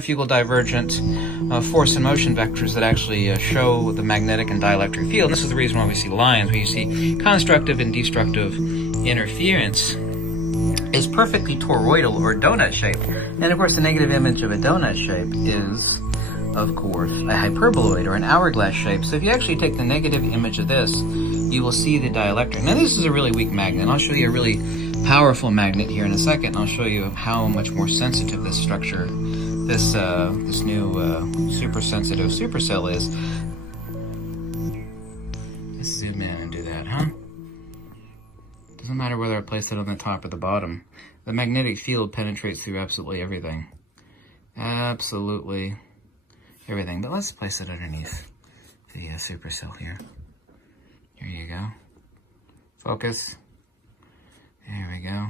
Centrifugal divergent force and motion vectors that actually show the magnetic and dielectric field. And this is the reason why we see lines, where you see constructive and destructive interference is perfectly toroidal or donut shaped. And of course the negative image of a donut shape is, of course, a hyperboloid or an hourglass shape. So if you actually take the negative image of this, you will see the dielectric. Now this is a really weak magnet. I'll show you a really powerful magnet here in a second. I'll show you how much more sensitive this structure, this new super sensitive supercell is. Let's zoom in and do that, huh? Doesn't matter whether I place it on the top or the bottom. The magnetic field penetrates through absolutely everything. Absolutely everything. But let's place it underneath the supercell here. Here you go. Focus. There we go.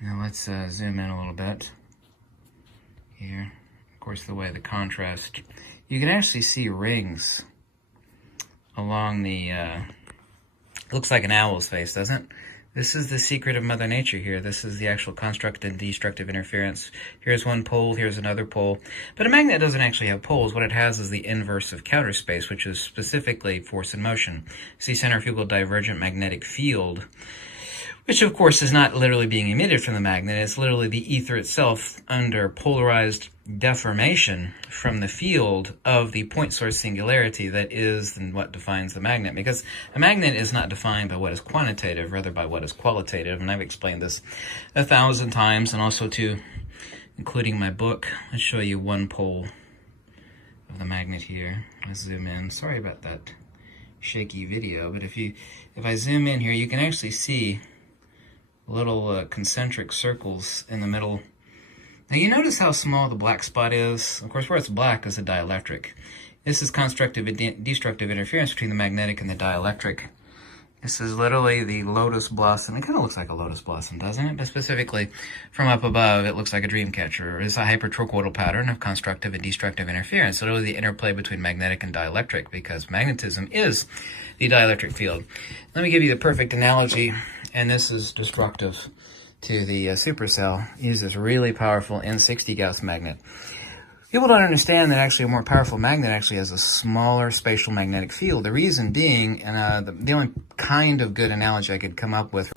Now let's zoom in a little bit here. Of course, the way the contrast, you can actually see rings along the, looks like an owl's face, doesn't it? This is the secret of Mother Nature here. This is the actual constructive and destructive interference. Here's one pole, here's another pole. But a magnet doesn't actually have poles. What it has is the inverse of counter space, which is specifically force and motion. See, centrifugal divergent magnetic field, which of course is not literally being emitted from the magnet. It's literally the ether itself under polarized deformation from the field of the point source singularity that is what defines the magnet. Because a magnet is not defined by what is quantitative, rather by what is qualitative. And I've explained this 1,000 times, and also too, including my book. Let's show you one pole of the magnet here. Let's zoom in. Sorry about that shaky video, but if I zoom in here, you can actually see little concentric circles in the middle. Now you notice how small the black spot is? Of course, where it's black is the dielectric. This is constructive and destructive interference between the magnetic and the dielectric. This is literally the lotus blossom. It kind of looks like a lotus blossom, doesn't it? But specifically, from up above, it looks like a dream catcher. It's a hypertoroidal pattern of constructive and destructive interference. So literally the interplay between magnetic and dielectric, because magnetism is the dielectric field. Let me give you the perfect analogy, and this is destructive to the supercell. Use this really powerful N60 Gauss magnet. People don't understand that actually a more powerful magnet actually has a smaller spatial magnetic field. The reason being, and the only kind of good analogy I could come up with